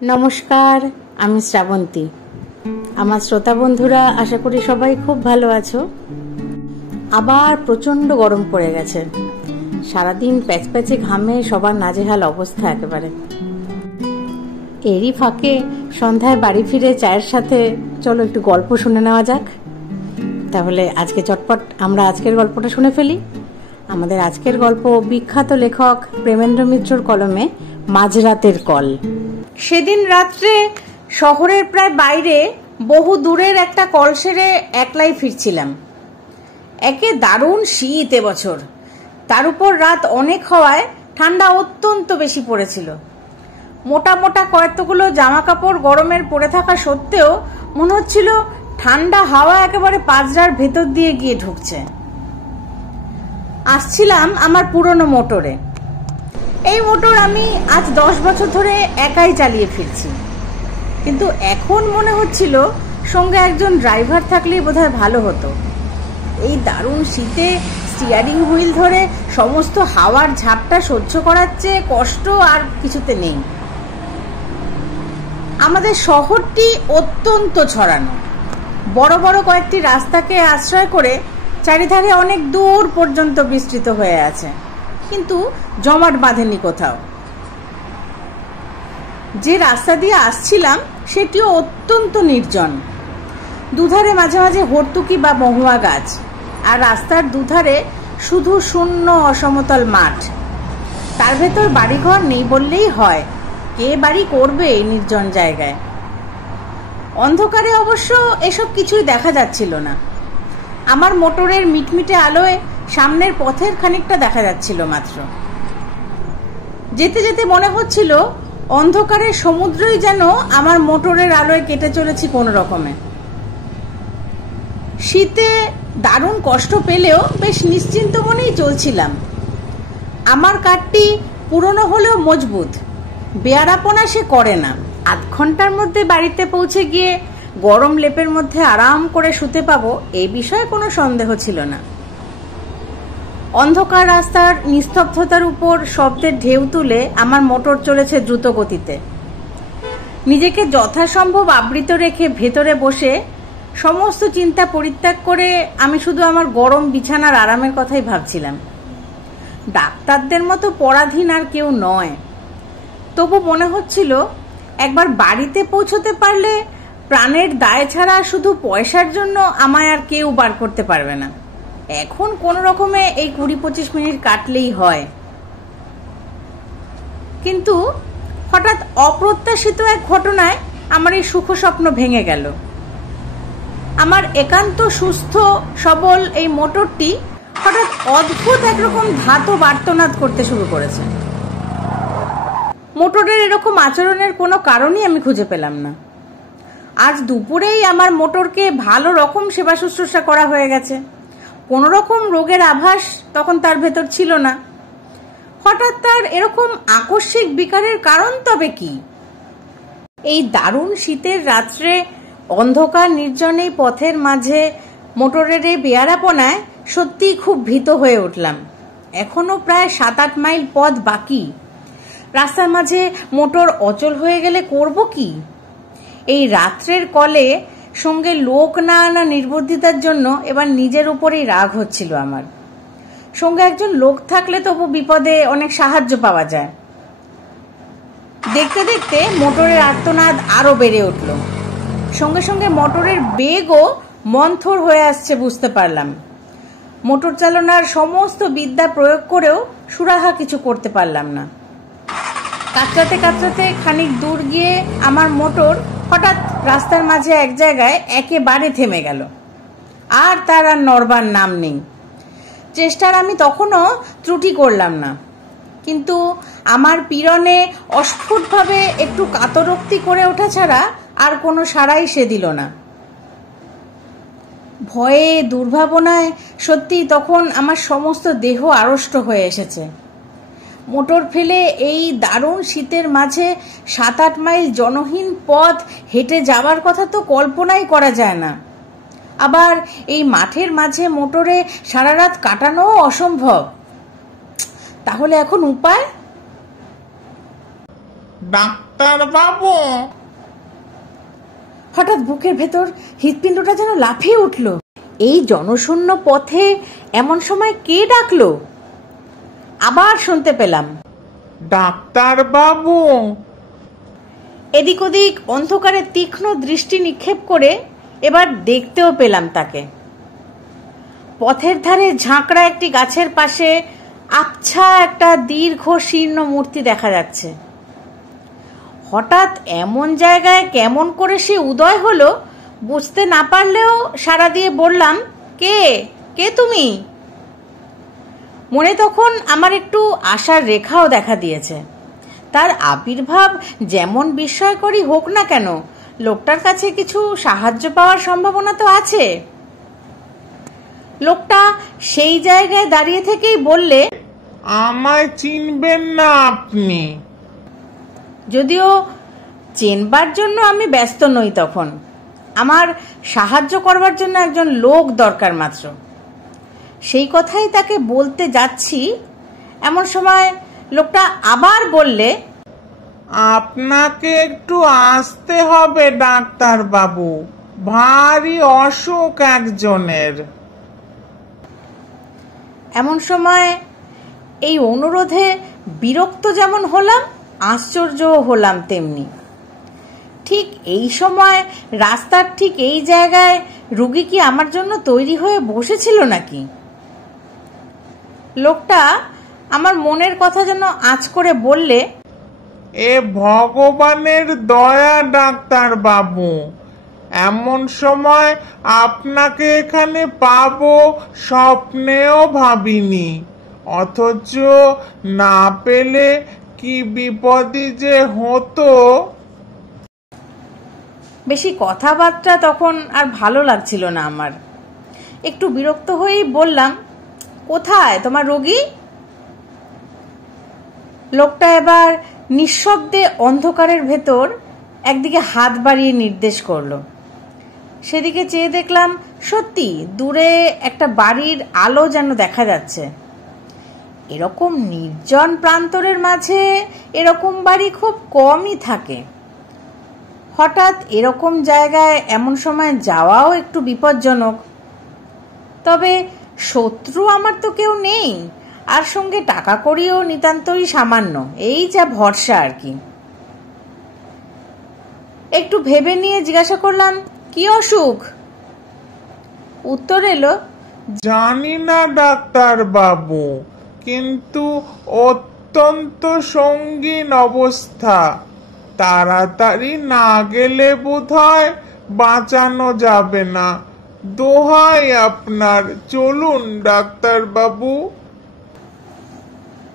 নমস্কার, আমি শ্রাবন্তী। আমার শ্রোতা বন্ধুরা, আশা করি সবাই খুব ভালো আছো। আবার প্রচণ্ড গরম পড়ে গেছে। সারাদিন প্যাচপ্যাচে ঘামে সবার নাজেহাল অবস্থা একেবারে। এরই ফাঁকে সন্ধ্যায় বাড়ি ফিরে চায়ের সাথে চলো একটু গল্প শুনে নেওয়া যাক। তাহলে আজকে চটপট আমরা আজকের গল্পটা শুনে ফেলি। আমাদের আজকের গল্প বিখ্যাত লেখক প্রেমেন্দ্র মিত্রর কলমে মাঝরাতের কল। সেদিন রাত্রে শহরের প্রায় বাইরে বহু দূরের একটা কল সেরে একলাই ফিরছিলাম। একে দারুণ শীত এবছর, তার উপর রাত অনেক হওয়ায় ঠান্ডা অত্যন্ত বেশি পড়েছিল। মোটা মোটা কয়েকগুলো জামা কাপড় গরমের পরে থাকা সত্ত্বেও মনে হচ্ছিল ঠান্ডা হাওয়া একেবারে পাজরার ভেতর দিয়ে গিয়ে ঢুকছে। আসছিলাম আমার পুরনো মোটরে। এই মোটর আমি আজ 10 বছর ধরে একাই চালিয়ে ফিরছি, কিন্তু এখন মনে হচ্ছিল সঙ্গে একজন ড্রাইভার থাকলেই বোধহয় ভালো হতো। এই দারুণ শীতে স্টিয়ারিং হুইল ধরে সমস্ত হাওয়ার ঝাপটা সহ্য করার চেয়ে কষ্ট আর কিছুতে নেই। আমাদের শহরটি অত্যন্ত ছড়ানো। বড় বড় কয়েকটি রাস্তাকে আশ্রয় করে চারিধারে অনেক দূর পর্যন্ত বিস্তৃত হয়ে আছে, কিন্তু জমাট বাঁধেনি কোথাও। যে রাস্তা দিয়ে আসছিলাম সেটিও অত্যন্ত নির্জন। দুধারে মাঝে মাঝে হর্তুকি বা মহুয়া গাছ, আর রাস্তার দুধারে শুধু শূন্য অসমতল মাঠ। তার ভেতর বাড়িঘর নেই বললেই হয়। কে বাড়ি করবে এই নির্জন জায়গায়? অন্ধকারে অবশ্য এসব কিছুই দেখা যাচ্ছিল না। আমার মোটরের মিটমিটে আলোয় সামনের পথের খানিকটা দেখা যাচ্ছিল মাত্র। যেতে যেতে মনে হচ্ছিল অন্ধকারের সমুদ্রই যেন আমার মোটরের আলোয় কেটে চলেছি কোনো রকমে। শীতে দারুণ কষ্ট পেলেও বেশ নিশ্চিন্ত মনেই চলছিলাম। আমার কাঠটি পুরনো হলেও মজবুত, বেয়ারাপনা সে করে না। আধ ঘন্টার মধ্যে বাড়িতে পৌঁছে গিয়ে গরম লেপের মধ্যে আরাম করে শুতে পাবো এই বিষয়ে কোনো সন্দেহ ছিল না। অন্ধকার রাস্তার নিস্তব্ধতার উপর শব্দের ঢেউ তুলে আমার মোটর চলেছে দ্রুত গতিতে। নিজেকে যথাসম্ভব আবৃত রেখে ভেতরে বসে সমস্ত চিন্তা পরিত্যাগ করে আমি শুধু আমার গরম বিছানার আরামের কথাই ভাবছিলাম। ডাক্তারদের মতো পরাধীন আর কেউ নয়, তবু মনে হচ্ছিল একবার বাড়িতে পৌঁছতে পারলে প্রাণের দায় ছাড়া শুধু পয়সার জন্য আমায় আর কেউ বার করতে পারবে না। এখন কোনো রকমে এই 20-25 মিনিট কাটলেই হয়। কিন্তু হঠাৎ অপ্রত্যাশিত এক ঘটনায় আমার এই সুখ স্বপ্ন ভেঙে গেল। আমার একান্ত সুস্থ সবল এই মোটরটি হঠাৎ অদ্ভুত একরকম ধাতব আর্তনাদ করতে শুরু করেছে। মোটরের এরকম আচরণের কোনো কারণই আমি খুঁজে পেলাম না। আজ দুপুরেই আমার মোটরকে ভালো রকম সেবা শুশ্রূষা করা হয়ে গেছে। কোনো রকম রোগের আভাস তখন তার ভেতর ছিল না। হঠাৎ তার এরকম আকস্মিক বিকারের কারণ তবে কি? এই দারুণ শীতের রাত্রে অন্ধকার নির্জনে পথের মাঝে মোটরের এই বেয়ারাপনায় সত্যিই খুব ভীত হয়ে উঠলাম। এখনো প্রায় 7-8 মাইল পথ বাকি। রাস্তার মাঝে মোটর অচল হয়ে গেলে করব কি? এই রাত্রের কলে সঙ্গে লোক না আনা নির্বুদ্ধিতার জন্য এবার নিজের উপরেই রাগ হচ্ছিল আমার। সঙ্গে একজন লোক থাকলে তবু বিপদে অনেক সাহায্য পাওয়া যায়। দেখতে দেখতে মোটরের আর্তনাদ আরো বেড়ে উঠল। সঙ্গে সঙ্গে মোটরের বেগও মন্থর হয়ে আসছে বুঝতে পারলাম। মোটর চালনার সমস্ত বিদ্যা প্রয়োগ করেও সুরাহা কিছু করতে পারলাম না। কাতরাতে কাতরাতে খানিক দূর গিয়ে আমার মোটর হঠাৎ রাস্তার মাঝে এক জায়গায় একেবারে থেমে গেল। আর তার আর নড়বার নাম নেই। চেষ্টার আমি তখনও ত্রুটি করলাম না, কিন্তু আমার পীড়নে অস্ফুটভাবে একটু কাতরোক্তি করে ওঠা ছাড়া আর কোনো সাড়াই সে দিল না। ভয়ে দুর্ভাবনায় সত্যি তখন আমার সমস্ত দেহ আড়ষ্ট হয়ে এসেছে। মোটর ফেলে এই দারুণ শীতের মাঝে 7-8 মাইল জনহীন পথ হেঁটে যাওয়ার কথা তো কল্পনাই করা যায় না। আবার এই মাঠের মাঝে মোটরে সারা রাত কাটানো অসম্ভব। তাহলে এখন উপায়? ডাক্তার বাবু। হঠাৎ বুকের ভেতর হৃৎপিণ্ডটা যেন লাফিয়ে উঠল। এই জনশূন্য পথে এমন সময় কে ডাকলো? আবার শুনতে পেলাম, ডাক্তার বাবু। এদিক ওদিক অন্ধকারে তীক্ষ্ণ দৃষ্টি নিক্ষেপ করে এবার দেখতেও পেলাম তাকে। পথের ধারে ঝাঁকড়া একটি গাছের পাশে আবছা একটা দীর্ঘ শীর্ণ মূর্তি দেখা যাচ্ছে। হঠাৎ এমন জায়গায় কেমন করে সে উদয় হলো বুঝতে না পারলেও সাড়া দিয়ে বললাম, কে কে তুমি? মনে তখন আমার একটু আশার রেখাও দেখা দিয়েছে। তার আবির্ভাব যেমন বিস্ময়করই হোক না কেন, লোকটার কাছে কিছু সাহায্য পাওয়ার সম্ভাবনা তো আছে। লোকটা সেই জায়গায় দাঁড়িয়ে থেকেই বললে, আমায় চিনবেন না আপনি? যদিও চেনবার জন্য আমি ব্যস্ত নই, তখন আমার সাহায্য করবার জন্য একজন লোক দরকার মাত্র। সেই কথাই তাকে বলতে যাচ্ছি, এমন সময় লোকটা আবার বললে, আপনাকে একটু আসতে হবে ডাক্তার বাবু, ভারী অসুখ একজনের। এমন সময় এই অনুরোধে বিরক্ত যেমন হলাম, আশ্চর্যও হলাম তেমনি। ঠিক এই সময় রাস্তার ঠিক এই জায়গায় রুগী কি আমার জন্য তৈরি হয়ে বসেছিল নাকি? লোকটা আমার মনের কথা যেন আঁচ করে বললে, এ ভগবানের দয়া ডাক্তার বাবু, এমন সময় আপনাকে এখানে পাবো স্বপ্নেও ভাবিনি, অথচ না পেলে কি বিপদই যে হতো। বেশি কথাবার্তা তখন আর ভালো লাগছিল না আমার। একটু বিরক্ত হয়েই বললাম, কোথায় তোমার রোগী? লোকটা এবার নিঃশব্দে অন্ধকারের ভেতর একদিকে হাত বাড়িয়ে নির্দেশ করলো। সেদিকে চেয়ে দেখলাম, সত্যি দূরে একটা বাড়ির আলো যেন দেখা যাচ্ছে। এরকম নির্জন প্রান্তরের মাঝে এরকম বাড়ি খুব কমই থাকে। হঠাৎ এরকম জায়গায় এমন সময় যাওয়াও একটু বিপজ্জনক। তবে শত্রু আমার তো কেউ নেই, আর সঙ্গে টাকা কড়িও নিতান্তই সামান্য, এই যা ভরসা আর কি। একটু ভেবে নিয়ে জিজ্ঞাসা করলাম, কি অসুখ? উত্তর এলো, জানি না ডাক্তার বাবু, কিন্তু অত্যন্ত সঙ্গীন অবস্থা, তাড়াতাড়ি না গেলে বোধহয় বাঁচানো যাবে না। দোহাই আপনার, চলুন ডাক্তার বাবু।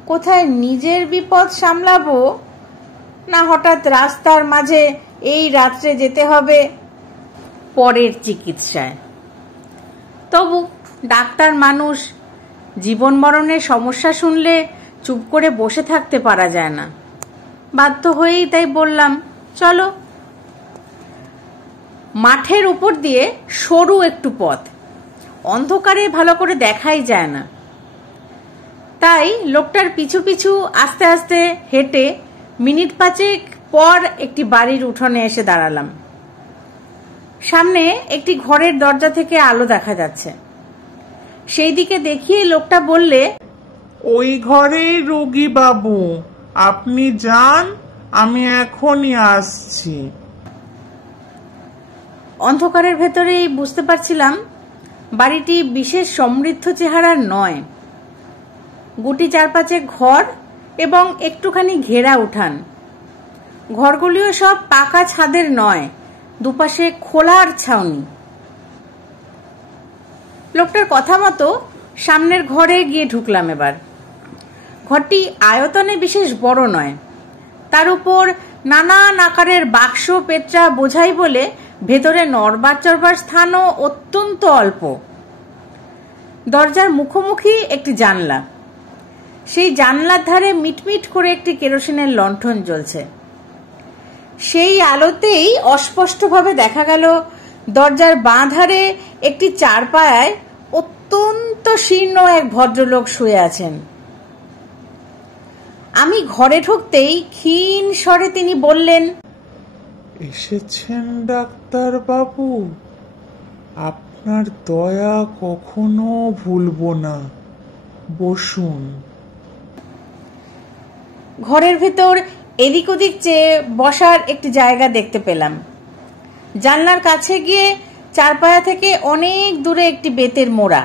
কোথায় নিজের বিপদ সামলাবো, না হঠাৎ রাস্তার মাঝে এই রাত্রে যেতে হবে পরের চিকিৎসায়। তবু ডাক্তার মানুষ, জীবন মরণের সমস্যা শুনলে চুপ করে বসে থাকতে পারা যায় না। বাধ্য হয়েই তাই বললাম, চলো। মাঠের উপর দিয়ে সরু একটু পথ, অন্ধকারে ভালো করে দেখাই যায় না। তাই লোকটার পিছু পিছু আস্তে আস্তে হেঁটে মিনিট পাঁচেক পর একটি বাড়ির উঠোনে এসে দাঁড়ালাম। সামনে একটি ঘরের দরজা থেকে আলো দেখা যাচ্ছে। সেই দিকে দেখিয়ে লোকটা বললে, ওই ঘরেই রোগী বাবু, আপনি যান, আমি এখনই আসছি। অন্ধকারের ভেতরেই বুঝতে পারছিলাম বাড়িটি বিশেষ সমৃদ্ধ চেহারার নয়। গুটি চারপাঁচে ঘর এবং একটুখানি ঘেরা উঠান। ঘরগুলিও সব পাকা ছাদের নয়, দুপাশে খোলার ছাউনি। লোকটার কথা মতো সামনের ঘরে গিয়ে ঢুকলাম। এবার ঘরটি আয়তনে বিশেষ বড় নয়, তার উপর নানান আকারের বাক্স পেট্রা বোঝাই বলে ভেতরে নড়বার চড়বার স্থানও অত্যন্ত অল্প। দরজার মুখোমুখি একটি জানলা, সেই জানলার ধারে মিটমিট করে একটি কেরোসিনের লণ্ঠন জ্বলছে। সেই আলোতেই অস্পষ্টভাবে দেখা গেল দরজার বাঁ ধারে একটি চারপায়ায় অত্যন্ত শীর্ণ এক ভদ্রলোক শুয়ে আছেন। আমি ঘরে ঢুকতেই ক্ষীণ স্বরে তিনি বললেন, এসেছেন ডাক্তার বাবু, আপনার দয়া কখনো ভুলবো না, বসুন। ঘরের ভেতর এদিক ওদিক চেয়ে বসার একটি জায়গা দেখতে পেলাম। জানলার কাছে গিয়ে চারপায়া থেকে অনেক দূরে একটি বেতের মোড়া,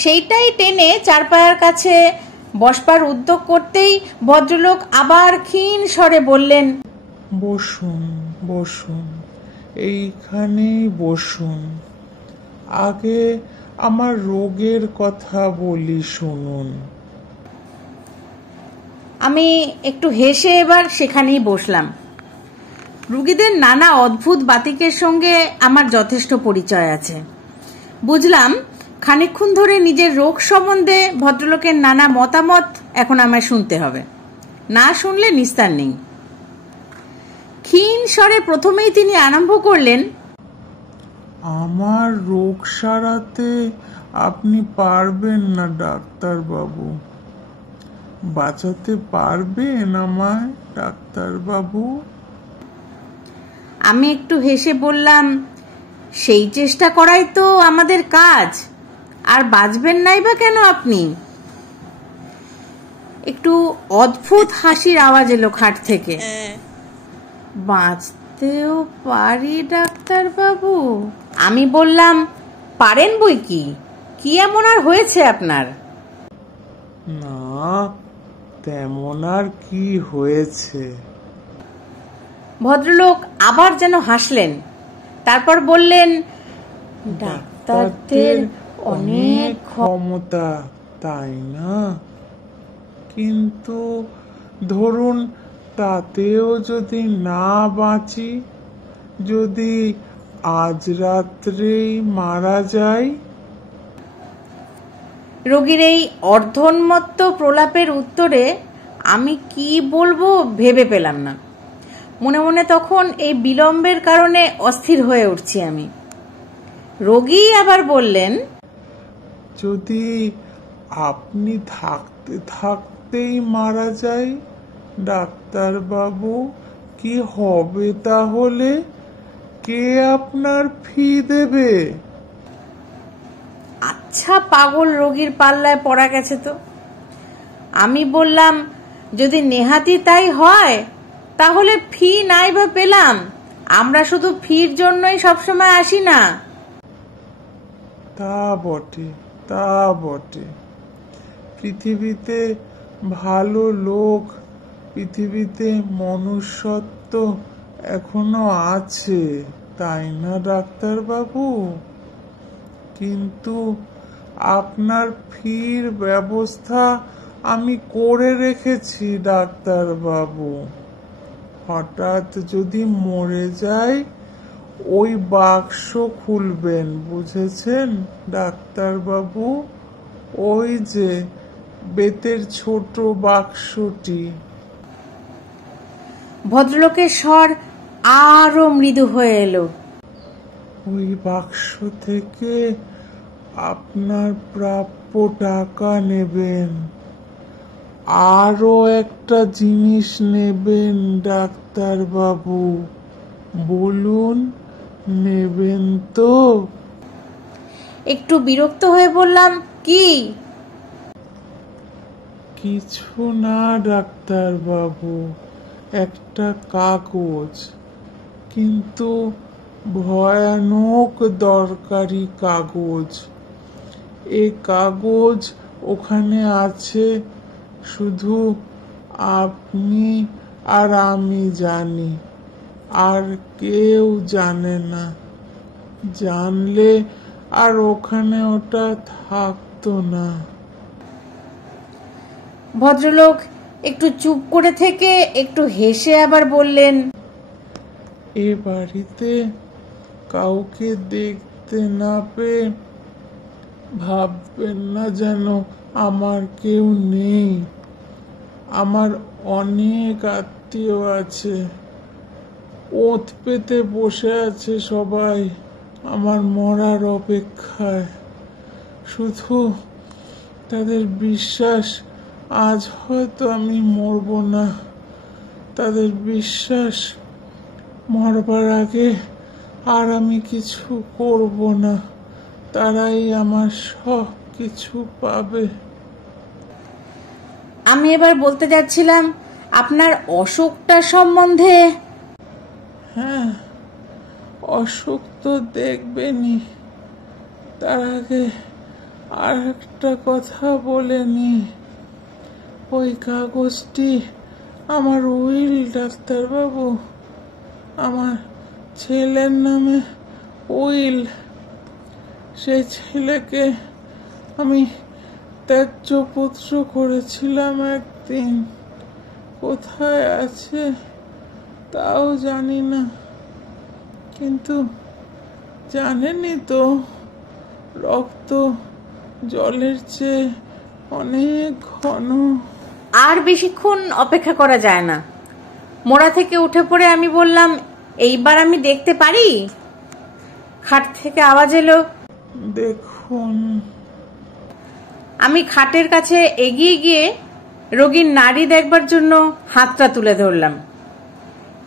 সেইটাই টেনে চারপায়ার কাছে বসবার উদ্যোগ করতেই ভদ্রলোক আবার ক্ষীণ স্বরে বললেন, বসুন বসুন, এইখানেই বসুন। আগে আমার রোগের কথা বলি, শুনুন। আমি একটু হেসে এবার সেখানেই বসলাম। রুগীদের নানা অদ্ভুত বাতিকের সঙ্গে আমার যথেষ্ট পরিচয় আছে। বুঝলাম খানিকক্ষণ ধরে নিজের রোগ সম্বন্ধে ভদ্রলোকের নানা মতামত এখন আমায় শুনতে হবে, না শুনলে নিস্তার নেই। ক্ষীণ স্বরে প্রথমেই তিনি আরম্ভ করলেন, আমার রোগ সারাতে আপনি পারবেন না ডাক্তার বাবু, বাঁচাতে পারবেন আমায় ডাক্তার বাবু? আমি একটু হেসে বললাম, সেই চেষ্টা করাই তো আমাদের কাজ, আর বাঁচবেন নাই বা কেন আপনি? একটু অদ্ভুত হাসির আওয়াজ এলো খাট থেকে। বাঁচতেও পারি ডাক্তার বাবু? আমি বললাম, পারেন বই কি, কি এমন আর হয়েছে আপনার? না, তেমন আর কি হয়েছে। ভদ্রলোক আবার যেন হাসলেন, তারপর বললেন, ডাক্তারদের অনেক ক্ষমতা, তাই না? কিন্তু ধরুন তাতেও যদি না বাঁচি, যদি আজ রাত্রেই মারা যাই? রোগীর এই অর্ধোন্মত্ত প্রলাপের উত্তরে আমি কি বলবো ভেবে পেলাম না। মনে মনে তখন এই বিলম্বের কারণে অস্থির হয়ে উঠছি আমি। রোগী আবার বললেন, যদি আপনি থাকতে থাকতেই মারা যায় ডাক্তার বাবু, কি হবে তাহলে? কে আপনার ফি দেবে? আচ্ছা পাগল রোগীর পাল্লায় পড়া গেছে তো। আমি বললাম, যদি নেহাতি তাই হয় তাহলে ফি নাই বা পেলাম, আমরা শুধু ফির জন্যই সবসময় আসি না। তা বটে, তা বটে। পৃথিবীতে ভালো লোক, পৃথিবীতে মনুষ্যত্ব এখনো আছে, তাই না ডাক্তার বাবু? কিন্তু আপনার ফির ব্যবস্থা আমি করে রেখেছি ডাক্তার বাবু। হঠাৎ যদি মরে যায়, ওই বাক্স খুলবেন, বুঝেছেন ডাক্তার বাবু? ওই যে বেতের ছোট বাক্সটি। ভদ্রলোকের স্বর আরো মৃদু হয়ে এলো। ওই বাক্স থেকে আপনার প্রাপ্য টাকা নেবেন, আরো একটা জিনিস নেবেন ডাক্তার বাবু, বলুন নেবেন তো? একটু বিরক্ত হয়ে বললাম, কি? কিছু না ডাক্তার বাবু, একটা কাগজ, কিন্তু ভয়ানক দরকারি কাগজ। এই কাগজ ওখানে আছে শুধু আপনি আর আমি জানি, আর কেউ জানে না। জানলে আর ওখানে ওটা থাকতো না। ভদ্রলোক একটু চুপ করে থেকে একটু হেসে আবার বললেন, এ বাড়িতে কাউকে দেখতে না পেয়ে ভাববেন না যেন আমার কেউ নেই। আমার অনেক আত্মীয় আছে, ওঁত পেতে বসে আছে সবাই আমার মরার অপেক্ষায়। শুধু তাদের বিশ্বাস আজ হয়তো আমি মরব না। তাদের বিশ্বাস মরবার আগে আর আমি কিছু করব না, তারাই আমার সব কিছু পাবে। আমি এবার বলতে যাচ্ছিলাম আপনার অসুখটা সম্বন্ধে। হ্যাঁ, অসুখ তো দেখবেনি, তার আগে আর একটা কথা বলে নি। ওই কাগজটি আমার উইল ডাক্তারবাবু, আমার ছেলের নামে উইল। সেই ছেলেকে আমি ত্যায্য পুত্র করেছিলাম একদিন, কোথায় আছে তাও জানি না। কিন্তু জানেনই তো, রক্ত জলের চেয়ে অনেক ঘন। আর বেশিক্ষণ অপেক্ষা করা যায় না। মোড়া থেকে উঠে পড়ে আমি বললাম, এইবার আমি দেখতে পারি? খাট থেকে আওয়াজ এলো, দেখুন। আমি খাটের কাছে এগিয়ে গিয়ে রোগীর নাড়ি দেখবার জন্য হাতটা তুলে ধরলাম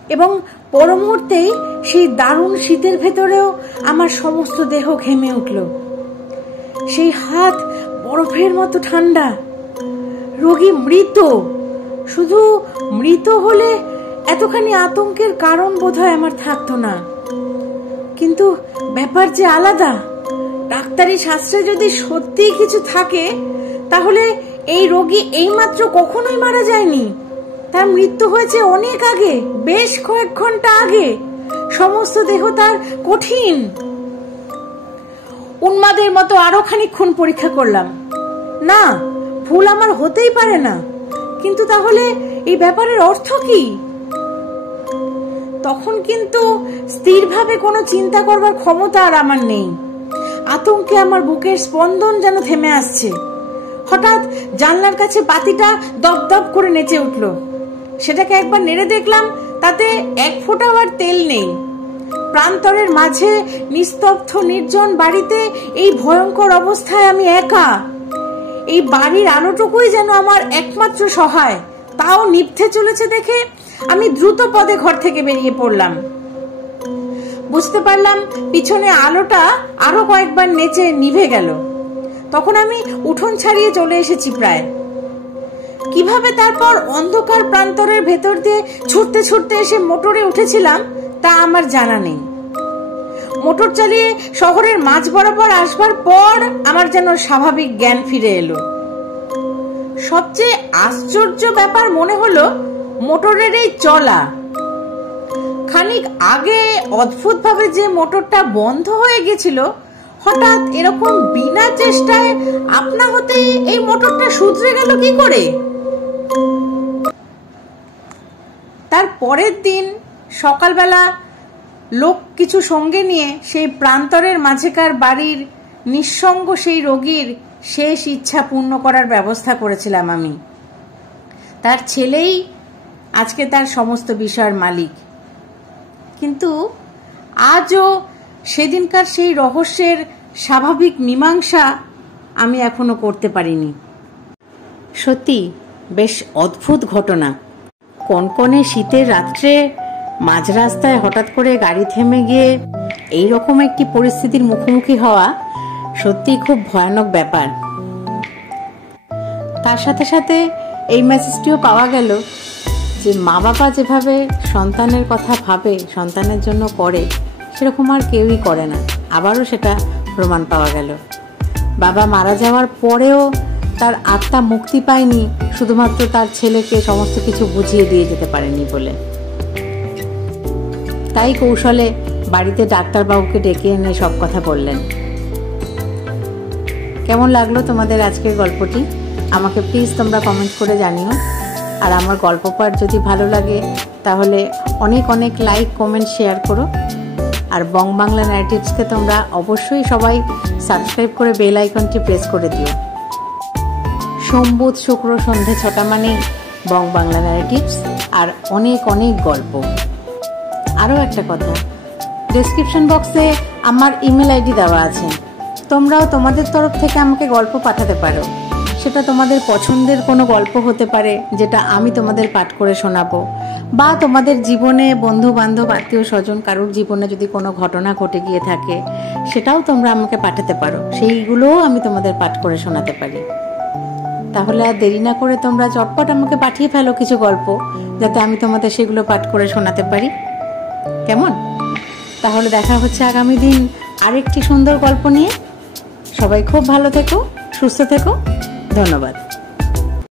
এবং পর মুহূর্তেই সেই দারুণ শীতের ভেতরেও আমার সমস্ত দেহ ঘেমে উঠল। সেই হাত বরফের মতো ঠান্ডা। রোগী মৃত। শুধু মৃত হলে এতখানি আতঙ্কের কারণ বোধহয় আমার থাকতো না, কিন্তু ব্যাপার যে আলাদা। ডাক্তারি শাস্ত্রে যদি সত্যি কিছু থাকে, তাহলে এই রোগী এইমাত্র কখনোই মারা যায়নি। তার মৃত্যু হয়েছে অনেক আগে, বেশ কয়েক ঘন্টা আগে। সমস্ত দেহ তার কঠিন। উন্মাদের মতো আরো খানিকক্ষণ পরীক্ষা করলাম। না, ভুল আমার হতেই পারে না। কিন্তু তাহলে এই ব্যাপারের অর্থ কি? তখন কিন্তু স্থিরভাবে কোনো চিন্তা করবার ক্ষমতা আর আমার নেই। আতঙ্কে আমার বুকের স্পন্দন যেন থেমে আসছে। হঠাৎ জানলার কাছে বাতিটা দপদপ করে নেচে উঠল। সেটাকে একবার নেড়ে দেখলাম, তাতে এক ফোঁটাও আর তেল নেই। প্রান্তরের মাঝে নিস্তব্ধ নির্জন বাড়িতে এই ভয়ঙ্কর অবস্থায় আমি একা। এই বাড়ির আলোটুকুই যেন আমার একমাত্র সহায়, তাও নিভতে চলেছে দেখে আমি দ্রুত পদে ঘর থেকে বেরিয়ে পড়লাম। বুঝতে পারলাম পিছনে আলোটা আরো কয়েকবার নেচে নিভে গেল। তখন আমি উঠোন ছাড়িয়ে চলে এসেছি প্রায়। কিভাবে তারপর অন্ধকার প্রান্তরের ভেতর দিয়ে ছুটতে ছুটতে এসে মোটরে উঠেছিলাম তা আমার জানা নেই। মোটর চালিয়ে শহরের মাঝ বরাবর আসবার পর আমার যেন স্বাভাবিক জ্ঞান ফিরে এলো। সবচেয়ে আশ্চর্য ব্যাপার মনে হলো মোটরের এই চলা। খানিক আগে অদ্ভুতভাবে যে মোটরটা বন্ধ হয়ে গেছিল, হঠাৎ এরকম বিনা চেষ্টায় আপনা হতে এই মোটরটা শুধরে গেল কি করে? তার পরের দিন সকালবেলা লোক কিছু সঙ্গে নিয়ে সেই প্রান্তরের মাঝেকার বাড়ির নিঃসঙ্গ সেই রোগীর শেষ ইচ্ছা পূর্ণ করার ব্যবস্থা করেছিলাম আমি। তার ছেলেই আজকে তার সমস্ত বিষয়ের মালিক। কিন্তু আজও সেদিনকার সেই রহস্যের স্বাভাবিক মীমাংসা আমি এখনো করতে পারিনি। সত্যি বেশ অদ্ভুত ঘটনা। কনকনে শীতের রাত্রে মাঝ রাস্তায় হঠাৎ করে গাড়ি থেমে গিয়ে এইরকম একটি পরিস্থিতির মুখোমুখি হওয়া সত্যি খুব ভয়ানক ব্যাপার। তার সাথে সাথে এই মেসেজটিও পাওয়া গেল যে মা বাবা যেভাবে সন্তানের কথা ভাবে, সন্তানের জন্য করে, সেরকম আর কেউই করে না। আবারও সেটা প্রমাণ পাওয়া গেল। বাবা মারা যাওয়ার পরেও তার আত্মা মুক্তি পায়নি শুধুমাত্র তার ছেলেকে সমস্ত কিছু বুঝিয়ে দিয়ে যেতে পারেনি বলে। তাই কৌশলে বাড়িতে ডাক্তারবাবুকে ডেকে এনে সব কথা বললেন। কেমন লাগলো তোমাদের আজকের গল্পটি? আমাকে প্লিজ তোমরা কমেন্ট করে জানিও। আর আমার গল্প পাঠ যদি ভালো লাগে তাহলে অনেক অনেক লাইক, কমেন্ট, শেয়ার করো। আর বং বাংলা ন্যারেটিভসকে তোমরা অবশ্যই সবাই সাবস্ক্রাইব করে বেল আইকনটি প্রেস করে দিও। সোম, বুধ, শুক্র সন্ধে 6টা মানে বং বাংলা ন্যারেটিভস আর অনেক অনেক গল্প। আরও একটা কথা, ডেসক্রিপশন বক্সে আমার ইমেল আইডি দেওয়া আছে। তোমরাও তোমাদের তরফ থেকে আমাকে গল্প পাঠাতে পারো। সেটা তোমাদের পছন্দের কোনো গল্প হতে পারে যেটা আমি তোমাদের পাঠ করে শোনাবো, বা তোমাদের জীবনে বন্ধু বান্ধব আত্মীয় স্বজন কারোর জীবনে যদি কোনো ঘটনা ঘটে গিয়ে থাকে সেটাও তোমরা আমাকে পাঠাতে পারো, সেইগুলোও আমি তোমাদের পাঠ করে শোনাতে পারি। তাহলে আর দেরি না করে তোমরা চটপট আমাকে পাঠিয়ে ফেলো কিছু গল্প, যাতে আমি তোমাদের সেগুলো পাঠ করে শোনাতে পারি। কেমন? তাহলে দেখা হচ্ছে আগামী দিন আরেকটি সুন্দর গল্প নিয়ে। সবাই খুব ভালো থেকো, সুস্থ থেকো। ধন্যবাদ।